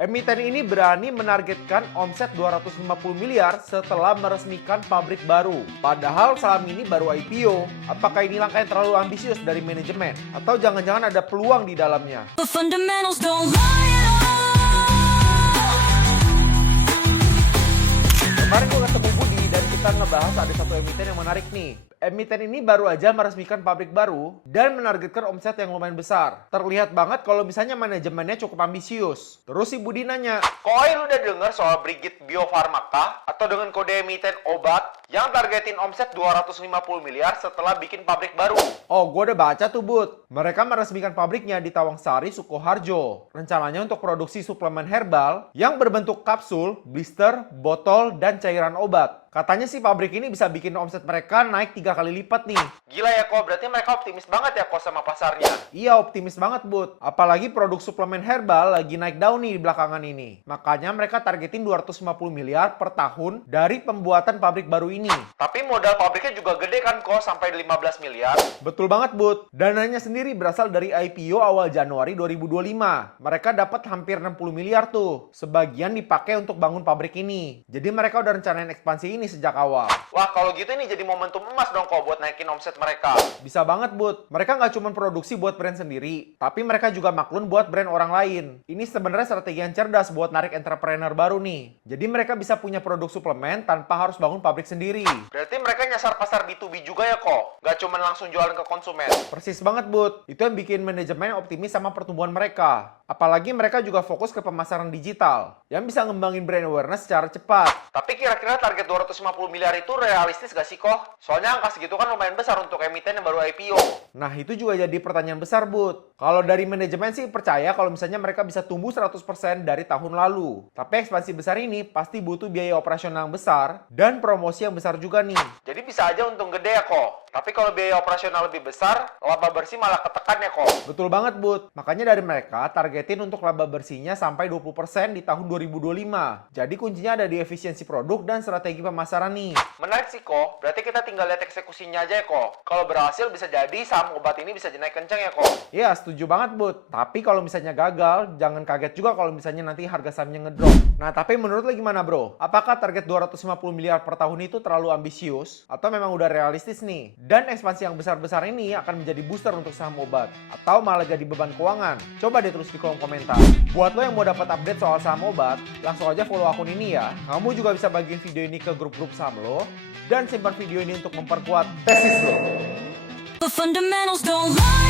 Emiten ini berani menargetkan omset 250 miliar setelah meresmikan pabrik baru. Padahal saham ini baru IPO. Apakah ini langkah yang terlalu ambisius dari manajemen? Atau jangan-jangan ada peluang di dalamnya? The fundamentals don't lie at all. Kemarin gue ketemu Budi dan kita ngebahas ada satu emiten yang menarik nih. Emiten ini baru aja meresmikan pabrik baru dan menargetkan omset yang lumayan besar. Terlihat banget kalau misalnya manajemennya cukup ambisius. Terus si Budi nanya, "Koi lu udah denger soal Brigit Bio Farma kah? Atau dengan kode emiten obat yang targetin omset 250 miliar setelah bikin pabrik baru?" Oh, gue udah baca tuh Bud. Mereka meresmikan pabriknya di Tawangsari, Sukoharjo. Rencananya untuk produksi suplemen herbal yang berbentuk kapsul, blister, botol, dan cairan obat. Katanya sih pabrik ini bisa bikin omset mereka naik 3 kali lipat nih. Gila ya kok, berarti mereka optimis banget ya kok sama pasarnya. Iya, optimis banget Bud. Apalagi produk suplemen herbal lagi naik daun nih di belakangan ini. Makanya mereka targetin 250 miliar per tahun dari pembuatan pabrik baru ini. Tapi modal pabriknya juga gede kan kok, sampai 15 miliar. Betul banget Bud. Dananya sendiri berasal dari IPO awal Januari 2025. Mereka dapat hampir 60 miliar tuh. Sebagian dipakai untuk bangun pabrik ini. Jadi mereka udah rencanain ekspansi ini sejak awal. Wah, kalau gitu ini jadi momentum emas dong kok buat naikin omset mereka. Bisa banget Bud. Mereka nggak cuma produksi buat brand sendiri, tapi mereka juga maklun buat brand orang lain. Ini sebenarnya strategi yang cerdas buat narik entrepreneur baru nih. Jadi mereka bisa punya produk suplemen tanpa harus bangun pabrik sendiri. Berarti mereka nyasar pasar B2B juga ya kok? Nggak cuma langsung jualan ke konsumen. Persis banget Bud. Itu yang bikin manajemen optimis sama pertumbuhan mereka. Apalagi mereka juga fokus ke pemasaran digital yang bisa ngembangin brand awareness secara cepat. Tapi kira-kira target 250 miliar itu realistis gak sih kok? Soalnya angka segitu kan lumayan besar untuk emiten yang baru IPO. Nah itu juga jadi pertanyaan besar Bud. Kalau dari manajemen sih percaya kalau misalnya mereka bisa tumbuh 100% dari tahun lalu. Tapi ekspansi besar ini pasti butuh biaya operasional yang besar dan promosi yang besar juga nih. Jadi bisa aja untung gede ya kok. Tapi kalau biaya operasional lebih besar, laba bersih malah ketekan ya kok. Betul banget Bud. Makanya dari mereka targetin untuk laba bersihnya sampai 20% di tahun 2025. Jadi kuncinya ada di efisiensi produk dan strategi pemasaran nih. Menarik sih kok. Berarti kita tinggal lihat eksekusinya aja ya kok. Kalau berhasil bisa jadi saham obat ini bisa naik kencang ya kok. Iya setuju banget Bud. Tapi kalau misalnya gagal, jangan kaget juga kalau misalnya nanti harga sahamnya ngedrop. Nah tapi menurut lo gimana bro? Apakah target 250 miliar per tahun itu terlalu ambisius? Atau memang udah realistis nih? Dan ekspansi yang besar-besar ini akan menjadi booster untuk saham obat. Atau malah jadi beban keuangan? Coba deh tulis di kolom komentar. Buat lo yang mau dapat update soal saham obat, langsung aja follow akun ini ya. Kamu juga bisa bagiin video ini ke grup-grup saham lo. Dan simpan video ini untuk memperkuat tesis lo. The fundamentals don't lie.